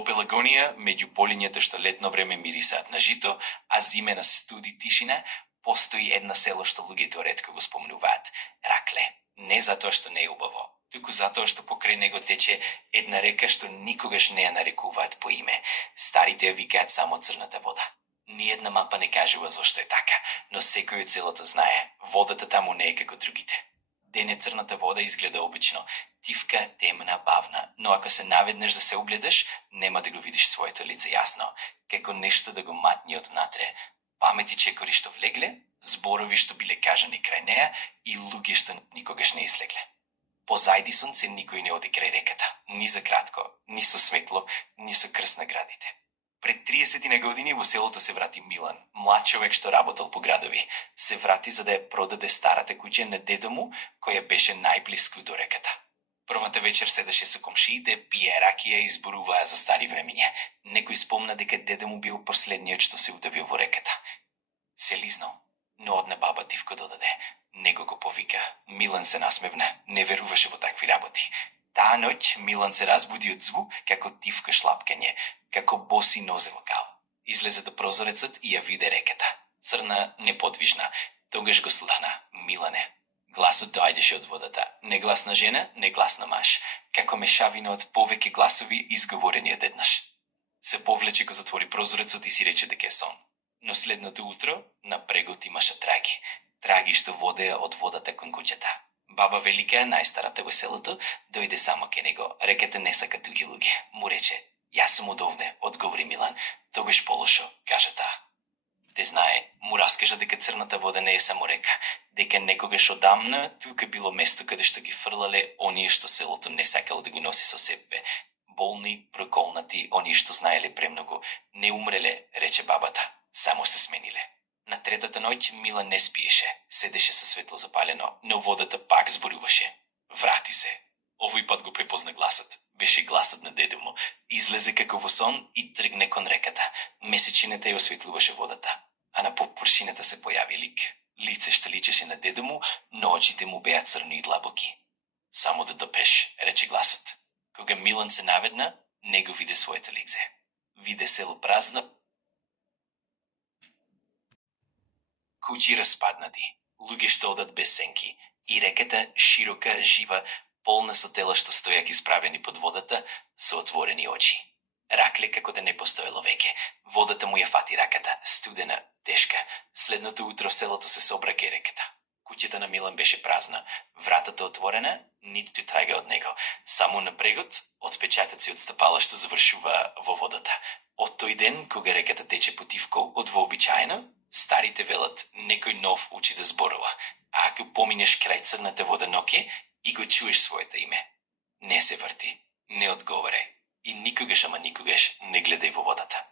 Во Пелагонија, меѓу полињата што летно време мирисаат на жито, а зиме на студи тишина, постои една село што луѓето ретко го спомнуваат – Ракле. Не затоа што не е убаво, туку затоа што покрај него тече една река што никогаш не ја нарекуваат по име. Старите ја викаат само црната вода. Ниедна мапа не кажува зошто е така, но секој од селото знае, водата таму не е како другите. Дене црната вода изгледа обично, тивка, темна, бавна, но ако се наведнеш да се угледаш, нема да го видиш своето лице јасно, како нешто да го матни од внатре. Памети чекори што влегле, зборови што биле кажани крај неа и луѓе што никогаш не излегле. Позајди сонце никој не оди крај реката, ни за кратко, ни со светло, ни со крст на градите. Пред 30 години во селото се врати Милан, млад човек што работел по градови. Се врати за да ја продаде старата куќа на дедо му, која беше најблиску до реката. Првата вечер седеше со комшиите, пие ракија и зборуваа за стари времиња. Некој спомна дека дедо му бил последниот што се удавил во реката. Се лизнал, но одна баба тивко додаде. Него го повика. Милан се насмевна, не веруваше во такви работи. Таа ноќ Милан се разбуди од звук како тивка шлапкање, како боси нозе во кал. Излезе до прозорецот и ја виде реката. Црна, неподвижна. Тогаш го слана. Милане. Гласот доаѓаше од водата. Не глас на жена, не глас на маж. Како мешавина од повеќе гласови изговорени одеднаш. Се повлече, го затвори прозорецот и си рече дека е сон. Но следното утро на брегот имаше траги. Траги што водеа од водата кон куќата. Баба Велика, најстарата во селото, дојде само ке него. Реката не сака туги луѓе. Му рече: "Јас сум од овде", одговори Милан. "Тогаш полошо", кажа таа. Те знае, му раскажа дека црната вода не е само река, дека некогаш одамна тука било место каде што ги фрлале оние што селото не сакало да го носи со себе. Болни, проколнати, оние што знаеле премногу. Не умреле, рече бабата, само се смениле. На третата ноќ Милан не спиеше, седеше со светло запалено, но водата пак зборуваше. Врати се. Овој пат го препозна гласот. Беше гласот на дедо му. Излезе како во сон и тргне кон реката. Месечината ја осветлуваше водата, а на површината се појави лик. Лице што личеше на дедо му, но очите му беа црни и длабоки. "Само да допеш", рече гласот. Кога Милан се наведна, не го виде своето лице. Виде село празно, куќи распаднати, луѓе што одат без сенки, и реката широка, жива, полна со тела што стојаки исправени под водата, со отворени очи. Ракле како да не постоело веќе. Водата му ја фати раката, студена, тешка. Следното утро селото се собра ке реката. Куќата на Милан беше празна, вратата отворена, ниту трага од него. Само на брегот, отпечатоци од стапала што завршува во водата. Од тој ден, кога реката тече потивко од вообичаено, старите велат, некој нов учи да зборува, а ако поминеш крај црната вода ноќе и го чуеш своето име, не се врти, не одговарај и никогаш, ама никогаш не гледај во водата.